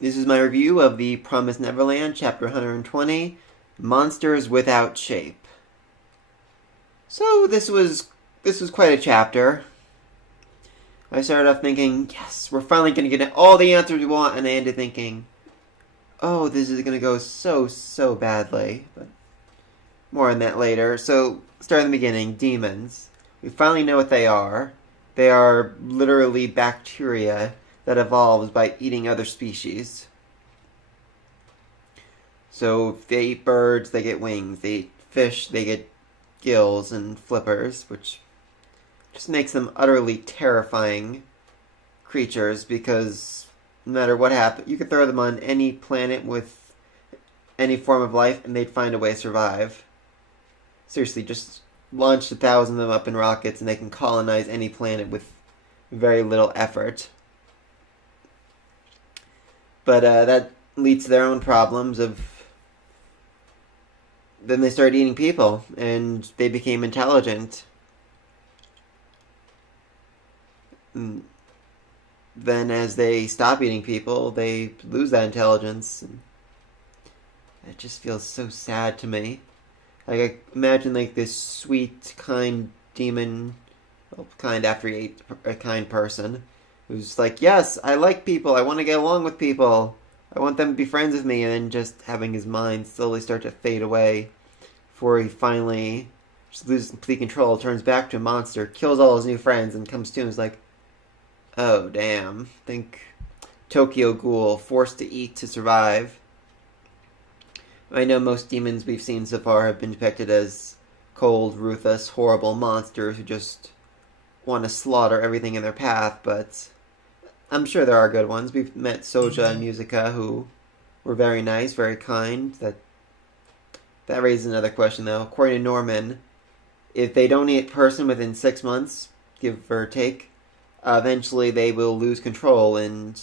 This is my review of the Promised Neverland Chapter 120, Monsters Without Shape. So this was quite a chapter. I started off thinking, yes, we're finally going to get all the answers we want, and I ended thinking, oh, this is going to go so badly. But more on that later. So, starting in the beginning, demons. We finally know what they are. They are literally bacteria that evolves by eating other species. So if they eat birds, they get wings. They eat fish, they get gills and flippers, which just makes them utterly terrifying creatures because no matter what happens, you could throw them on any planet with any form of life and they'd find a way to survive. Seriously, just launch 1,000 of them up in rockets and they can colonize any planet with very little effort. But that leads to their own problems of... Then they started eating people, and they became intelligent. And then as they stop eating people, they lose that intelligence. And it just feels so sad to me. Like, I imagine, like, this sweet, kind demon, well, kind after he ate a kind person, who's like, yes, I like people, I want to get along with people, I want them to be friends with me, and then just having his mind slowly start to fade away before he finally just loses complete control, turns back to a monster, kills all his new friends, and comes to and is like, oh, damn, think Tokyo Ghoul, forced to eat to survive. I know most demons we've seen so far have been depicted as cold, ruthless, horrible monsters who just want to slaughter everything in their path, but I'm sure there are good ones. We've met Soja and Musica who were very nice, very kind. That raises another question, though. According to Norman, if they don't eat a person within 6 months, give or take, eventually they will lose control and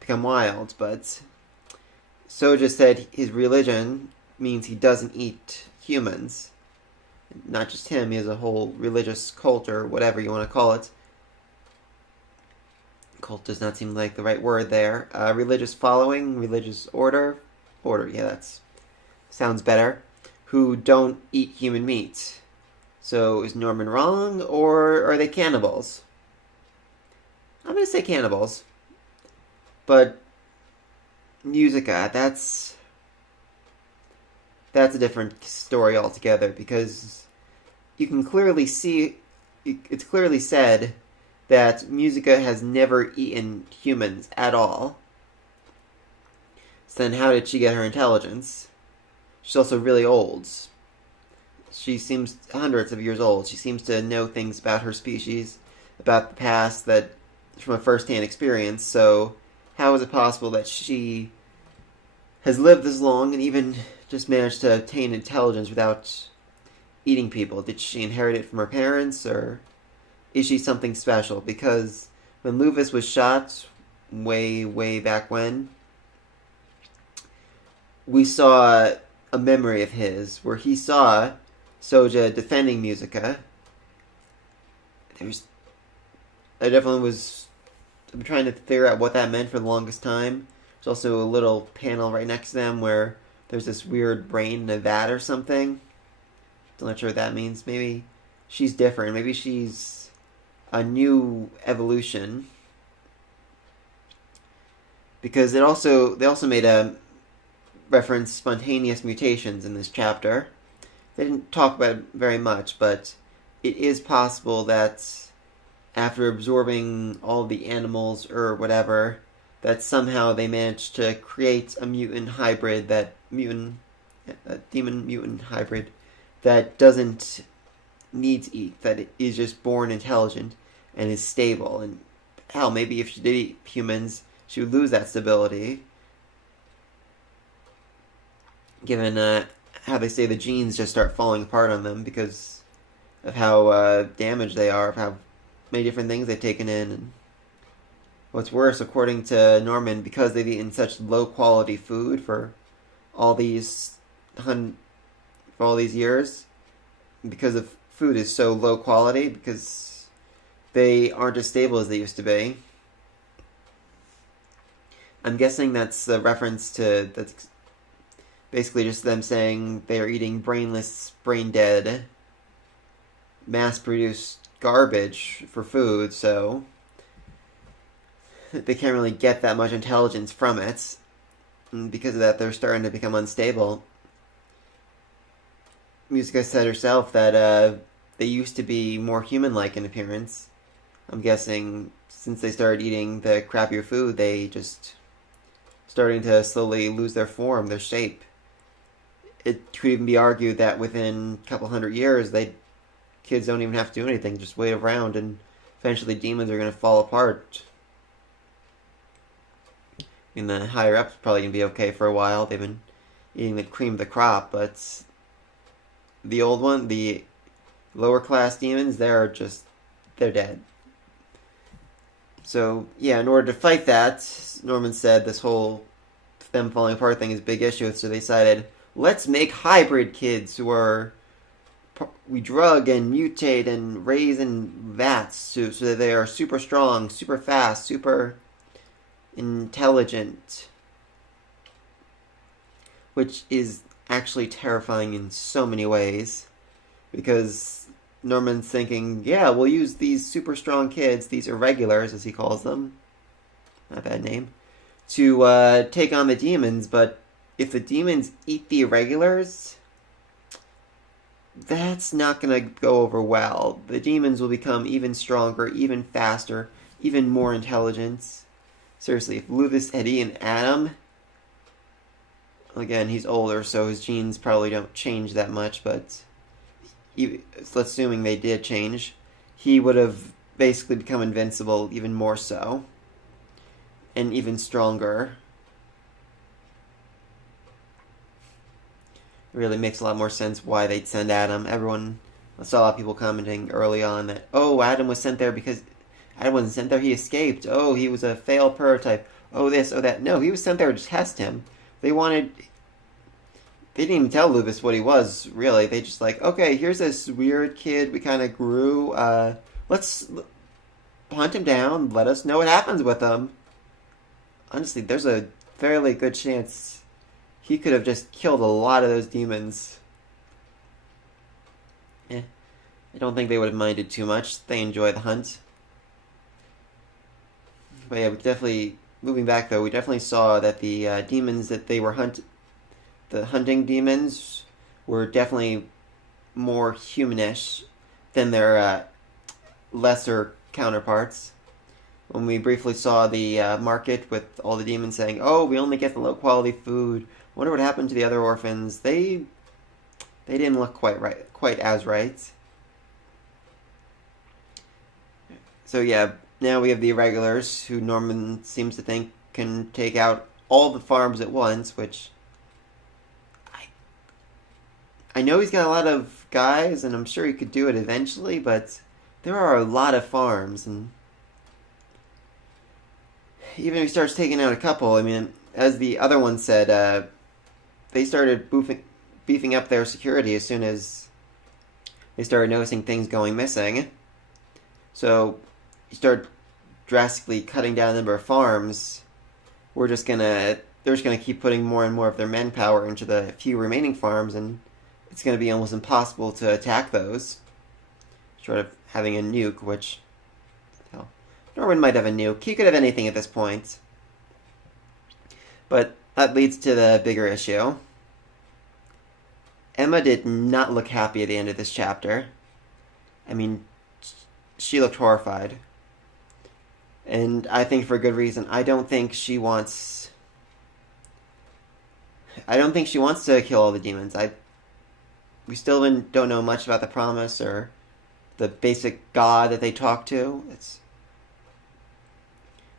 become wild, but Soja said his religion means he doesn't eat humans. Not just him, he has a whole religious cult or whatever you want to call it. Cult does not seem like the right word there. Religious following, religious order. Order, yeah, that sounds better. Who don't eat human meat. So is Norman wrong, or are they cannibals? I'm going to say cannibals. But Musica, that's a different story altogether, because you can clearly see, it's clearly said that Musica has never eaten humans at all. So then how did she get her intelligence? She's also really old. She seems hundreds of years old. She seems to know things about her species, about the past, that from a first-hand experience, so how is it possible that she has lived this long and even just managed to attain intelligence without eating people? Did she inherit it from her parents, or is she something special? Because when Luvis was shot, way back when, we saw a memory of his where he saw Soja defending Musica. I definitely was... I'm trying to figure out what that meant for the longest time. There's also a little panel right next to them where there's this weird brain in a vat or something. I'm not sure what that means. Maybe she's different. Maybe she's a new evolution. Because they also made a reference spontaneous mutations in this chapter. They didn't talk about it very much, but it is possible that after absorbing all the animals or whatever, that somehow they managed to create a mutant hybrid, a demon mutant hybrid that doesn't need to eat, that it is just born intelligent and is stable. And hell, maybe if she did eat humans, she would lose that stability, given how they say the genes just start falling apart on them because of how damaged they are, of how many different things they've taken in. And what's worse, according to Norman, because they've eaten such low quality food for all these years, because the food is so low quality, because they aren't as stable as they used to be, I'm guessing that's a reference to that's basically just them saying they are eating brainless, brain dead, mass produced garbage for food, so they can't really get that much intelligence from it. And because of that, they're starting to become unstable. Musica said herself that they used to be more human-like in appearance. I'm guessing since they started eating the crappier food, they just starting to slowly lose their form, their shape. It could even be argued that within a couple hundred years, kids don't even have to do anything, just wait around, and eventually demons are going to fall apart. And the higher ups probably going to be okay for a while. They've been eating the cream of the crop, but the old one, the lower class demons, they're dead. So, yeah, in order to fight that, Norman said this whole them falling apart thing is a big issue, so they decided, let's make hybrid kids we drug and mutate and raise in vats so that they are super strong, super fast, super intelligent, which is actually terrifying in so many ways, because Norman's thinking, yeah, we'll use these super strong kids, these irregulars as he calls them, not a bad name, to take on the demons, but if the demons eat the irregulars, that's not going to go over well. The demons will become even stronger, even faster, even more intelligent. Seriously, if Luvis had eaten Adam, again, he's older, so his genes probably don't change that much, but assuming they did change, he would have basically become invincible even more so, and even stronger. It really makes a lot more sense why they'd send Adam. I saw a lot of people commenting early on that, oh, Adam was sent there because Adam wasn't sent there, he escaped. Oh, he was a failed prototype. Oh, this, oh, that. No, he was sent there to test him. They didn't even tell Luvis what he was, really. They just okay, here's this weird kid we kind of grew. Let's hunt him down. Let us know what happens with him. Honestly, there's a fairly good chance he could have just killed a lot of those demons. I don't think they would have minded too much. They enjoy the hunt. But yeah, moving back though, we definitely saw that the demons that they were the hunting demons were definitely more humanish than their lesser counterparts. When we briefly saw the market with all the demons saying, oh, we only get the low quality food. Wonder what happened to the other orphans. They didn't look quite as right. So yeah, now we have the irregulars, who Norman seems to think can take out all the farms at once, which I know he's got a lot of guys, and I'm sure he could do it eventually, but there are a lot of farms, and even if he starts taking out a couple, I mean, as the other one said, they started beefing up their security as soon as they started noticing things going missing. So you start drastically cutting down the number of farms. They're just gonna keep putting more and more of their manpower into the few remaining farms, and it's gonna be almost impossible to attack those. Short of having a nuke, which Norman might have a nuke. He could have anything at this point. But that leads to the bigger issue. Emma did not look happy at the end of this chapter. I mean, she looked horrified. And I think for good reason. I don't think she wants to kill all the demons. We still don't know much about the Promise or the basic god that they talk to.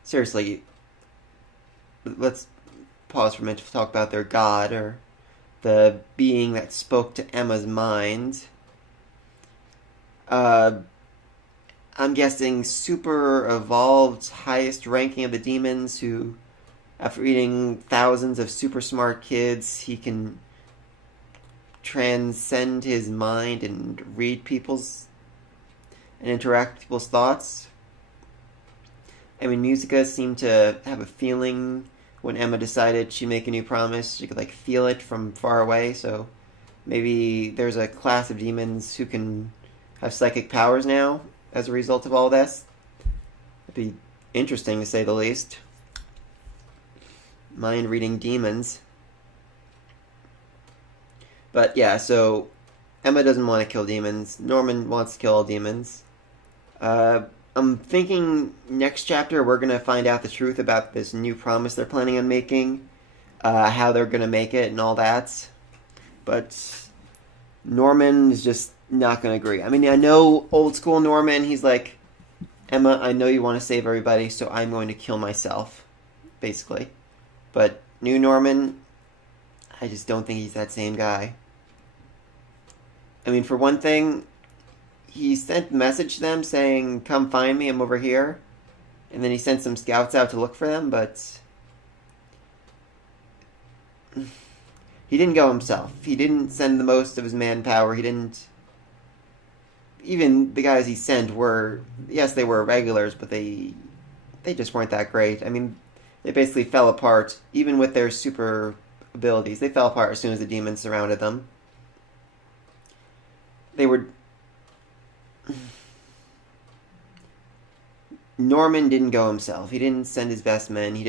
Seriously, let's pause for a minute to talk about their god, or the being that spoke to Emma's mind. I'm guessing super evolved, highest ranking of the demons, who, after eating thousands of super smart kids, he can transcend his mind and read and interact with people's thoughts. I mean, Musica seemed to have a feeling when Emma decided she'd make a new promise, she could like feel it from far away. So maybe there's a class of demons who can have psychic powers now as a result of all this. It'd be interesting to say the least. Mind reading demons. But yeah, so Emma doesn't want to kill demons. Norman wants to kill all demons. I'm thinking next chapter we're going to find out the truth about this new promise they're planning on making, how they're going to make it and all that. But Norman is just not going to agree. I mean, I know old school Norman, he's like, Emma, I know you want to save everybody, so I'm going to kill myself, basically. But new Norman, I just don't think he's that same guy. I mean, for one thing, he sent a message to them saying, come find me, I'm over here. And then he sent some scouts out to look for them, but he didn't go himself. He didn't send the most of his manpower. He didn't... Even the guys he sent were... Yes, they were regulars, but they just weren't that great. I mean, they basically fell apart, even with their super abilities. They fell apart as soon as the demons surrounded them. They were... Norman didn't go himself. He didn't send his best men. He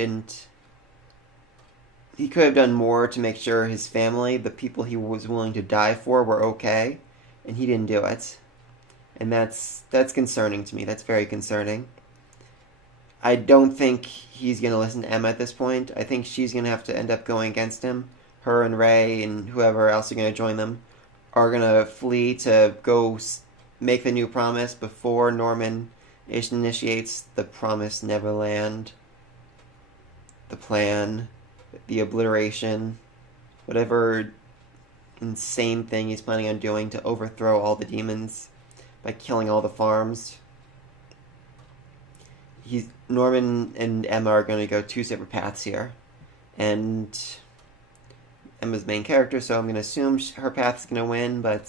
could have done more to make sure his family, the people he was willing to die for, were okay, and he didn't do it. And that's concerning to me. That's very concerning. I don't think he's going to listen to Emma at this point. I think she's going to have to end up going against him. Her and Ray and whoever else are going to join them are going to flee to go make the new promise before Norman initiates the Promised Neverland, the plan, the obliteration, whatever insane thing he's planning on doing to overthrow all the demons by killing all the farms. Norman and Emma are going to go two separate paths here, and Emma's main character, so I'm going to assume her path is going to win, but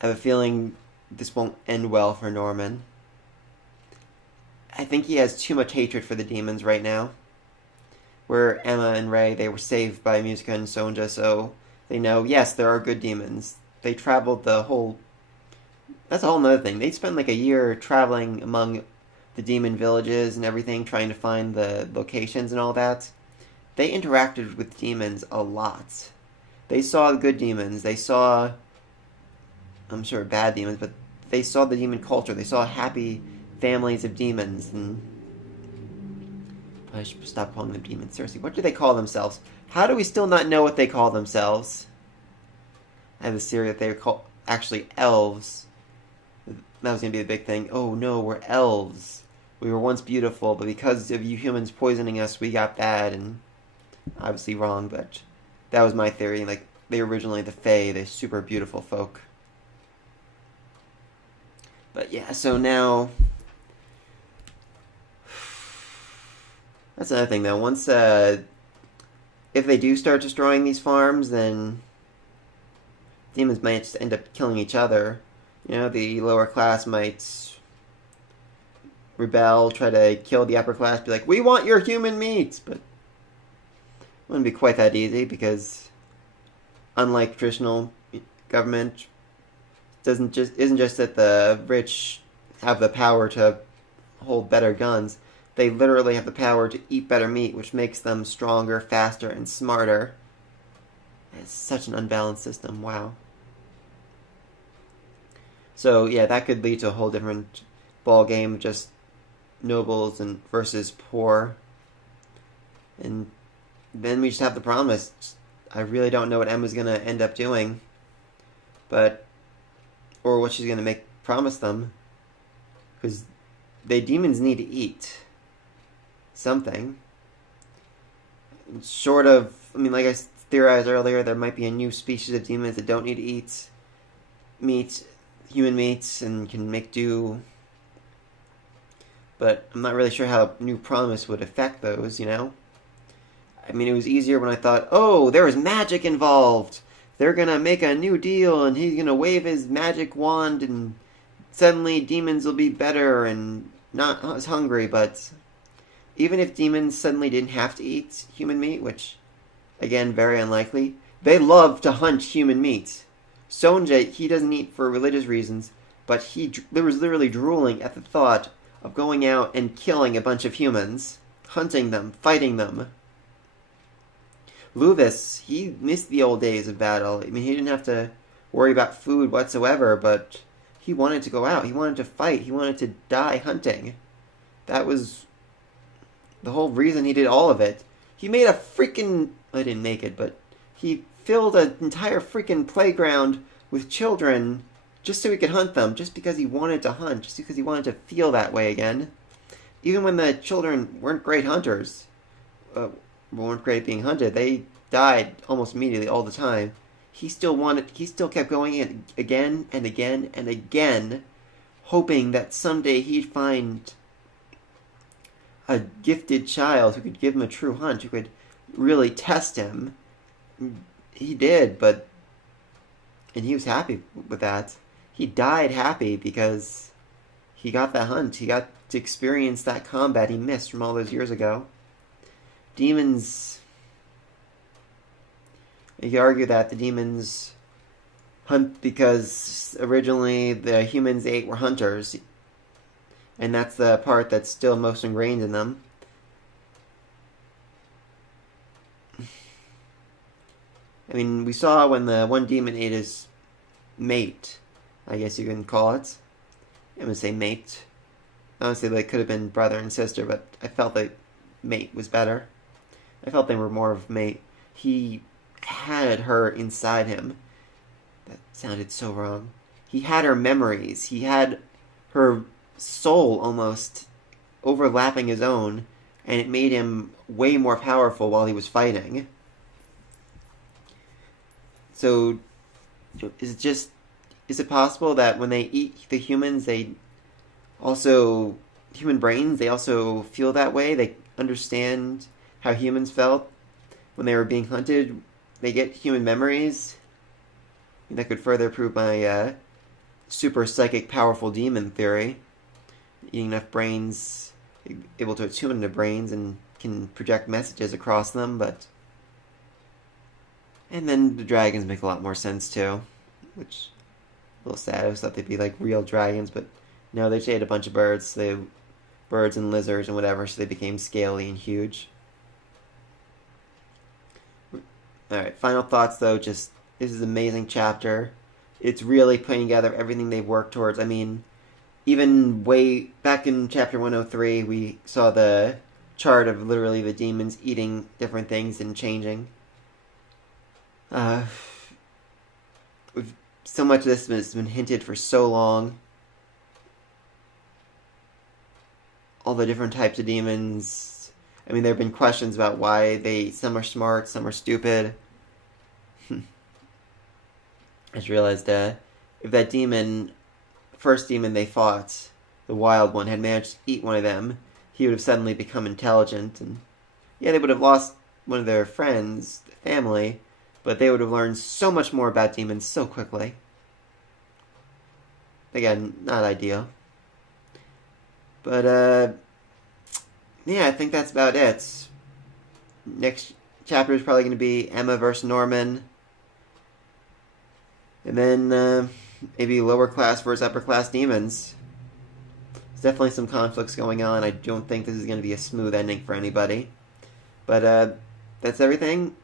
I have a feeling this won't end well for Norman. I think he has too much hatred for the demons right now. Where Emma and Ray, they were saved by Musica and Sonja, so they know, yes, there are good demons. They traveled the whole... That's a whole nother thing. They spent like a year traveling among the demon villages and everything, trying to find the locations and all that. They interacted with demons a lot. They saw good demons. They saw... I'm sure bad demons, but they saw the demon culture. They saw happy families of demons, and I should stop calling them demons. Seriously, what do they call themselves? How do we still not know what they call themselves? I have a theory that they're called actually elves. That was going to be the big thing. Oh no, we're elves. We were once beautiful, but because of you humans poisoning us, we got bad, and obviously wrong, but that was my theory. Like, they were originally the Fae, the super beautiful folk. But yeah, so now... That's another thing, though. Once, if they do start destroying these farms, then demons might just end up killing each other. You know, the lower class might rebel, try to kill the upper class, be like, we want your human meat! But it wouldn't be quite that easy, because unlike traditional government, isn't just that the rich have the power to hold better guns. They literally have the power to eat better meat, which makes them stronger, faster, and smarter. It's such an unbalanced system. Wow. So, yeah, that could lead to a whole different ball game, just nobles and versus poor. And then we just have the promise. I really don't know what Emma's going to end up doing. Or what she's going to promise them. Because demons need to eat something. Short of, I mean, like I theorized earlier, there might be a new species of demons that don't need to eat meat, human meats, and can make do. But I'm not really sure how a new promise would affect those, you know? I mean, it was easier when I thought, oh, there was magic involved. They're going to make a new deal, and he's going to wave his magic wand, and suddenly demons will be better and not as hungry, but even if demons suddenly didn't have to eat human meat, which, again, very unlikely, they love to hunt human meat. Sonja, he doesn't eat for religious reasons, but he was literally drooling at the thought of going out and killing a bunch of humans, hunting them, fighting them. Luvis, he missed the old days of battle. I mean, he didn't have to worry about food whatsoever, but he wanted to go out. He wanted to fight. He wanted to die hunting. That was the whole reason he did all of it. He made a freaking... I didn't make it, but he filled an entire freaking playground with children just so he could hunt them, just because he wanted to hunt, just because he wanted to feel that way again. Even when the children weren't great hunters, weren't great at being hunted, they died almost immediately all the time. He still kept going in again and again and again, hoping that someday he'd find a gifted child who could give him a true hunt, who could really test him. He did, and he was happy with that. He died happy because he got that hunt. He got to experience that combat he missed from all those years ago. Demons... You could argue that the demons hunt because originally the humans they ate were hunters. And that's the part that's still most ingrained in them. I mean, we saw when the one demon ate his mate, I guess you can call it. I'm going to say mate. Honestly, they could have been brother and sister, but I felt that mate was better. I felt they were more of mate. He had her inside him. That sounded so wrong. He had her memories. He had her soul almost overlapping his own, and it made him way more powerful while he was fighting. So, is it possible that when they eat the humans, human brains, they also feel that way? They understand how humans felt when they were being hunted? They get human memories? That could further prove my super psychic powerful demon theory. Eating enough brains, able to attune into brains and can project messages across them, but... And then the dragons make a lot more sense too, which is a little sad. I always thought they'd be like real dragons, but no, they just ate a bunch of birds. Birds and lizards and whatever, so they became scaly and huge. Alright, final thoughts though, this is an amazing chapter. It's really putting together everything they've worked towards. I mean, even way back in chapter 103, we saw the chart of literally the demons eating different things and changing. So much of this has been hinted for so long. All the different types of demons. I mean, there have been questions about why some are smart, some are stupid. I just realized if that first demon they fought, the wild one, had managed to eat one of them, he would have suddenly become intelligent. And yeah, they would have lost one of their friends, family, but they would have learned so much more about demons so quickly. Again, not ideal. But, yeah, I think that's about it. Next chapter is probably going to be Emma versus Norman. And then, maybe lower class versus upper class demons. There's definitely some conflicts going on. I don't think this is going to be a smooth ending for anybody. But, that's everything.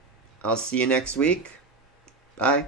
I'll see you next week. Bye.